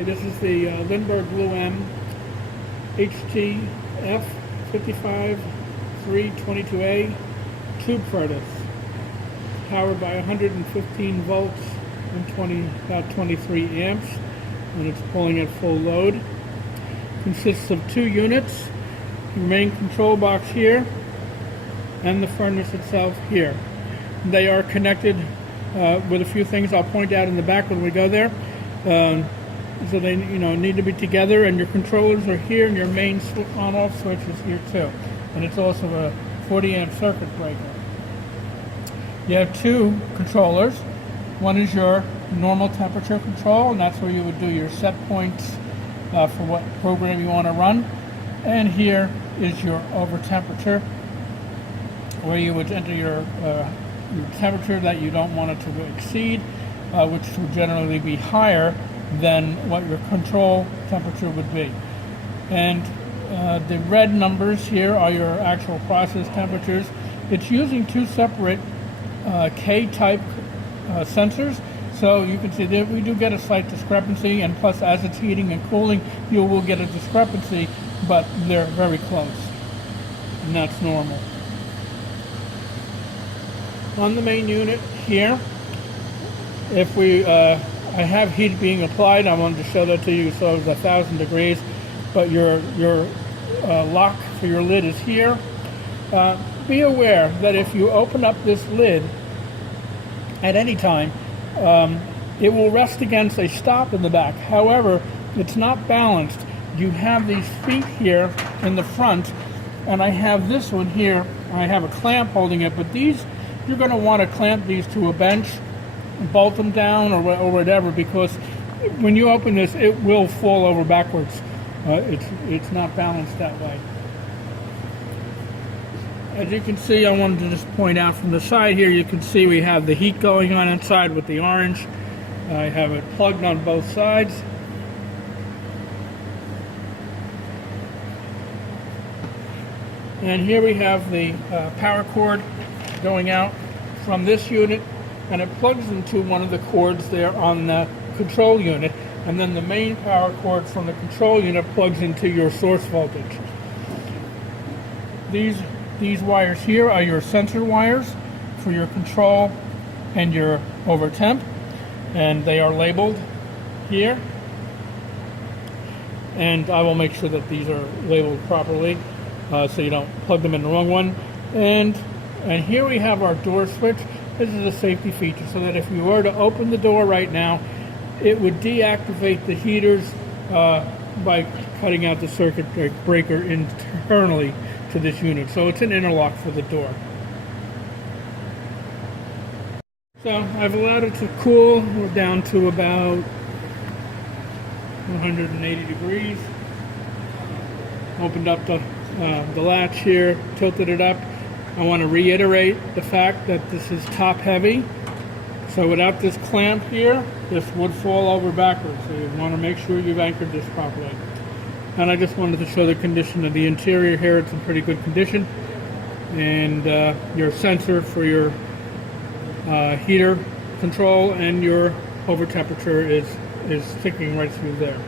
Okay, this is the Lindberg BlueM HTF 55322A tube furnace, powered by 115 volts and about 23 amps, and it's pulling at full load. Consists of two units, the main control box here and the furnace itself here. They are connected with a few things I'll point out in the back when we go there. So they need to be together, and your controllers are here, and your main on-off switch is here too. And it's also a 40 amp circuit breaker. You have two controllers. One is your normal temperature control, and that's where you would do your set points for what program you want to run. And here is your over temperature, where you would enter your temperature that you don't want it to exceed, which would generally be higher than what your control temperature would be. And the red numbers here are your actual process temperatures. It's using two separate K-type sensors, so you can see that we do get a slight discrepancy, and plus as it's heating and cooling you will get a discrepancy, but they're very close, and that's normal. On the main unit here, if we I have heat being applied. I wanted to show that to you. So it's 1,000 degrees, but your lock for your lid is here. Be aware that if you open up this lid at any time, it will rest against a stop in the back. However, it's not balanced. You have these feet here in the front, and I have this one here. I have a clamp holding it, but these, you're going to want to clamp these to a bench, bolt them down or whatever, because when you open this it will fall over backwards. It's not balanced that way. As you can see, I wanted to just point out from the side here, you can see we have the heat going on inside with the orange. I have it plugged on both sides. And here we have the power cord going out from this unit, and it plugs into one of the cords there on the control unit, and then the main power cord from the control unit plugs into your source voltage. These wires here are your sensor wires for your control and your over temp, and they are labeled here, and I will make sure that these are labeled properly so you don't plug them in the wrong one. And here we have our door switch. This is a safety feature, so that if you were to open the door right now, it would deactivate the heaters by cutting out the circuit breaker internally to this unit. So it's an interlock for the door. So I've allowed it to cool. We're down to about 180 degrees. Opened up the latch here, tilted it up. I want to reiterate the fact that this is top heavy, so without this clamp here, this would fall over backwards, so you want to make sure you've anchored this properly. And I just wanted to show the condition of the interior here. It's in pretty good condition, and your sensor for your heater control and your over temperature is sticking right through there.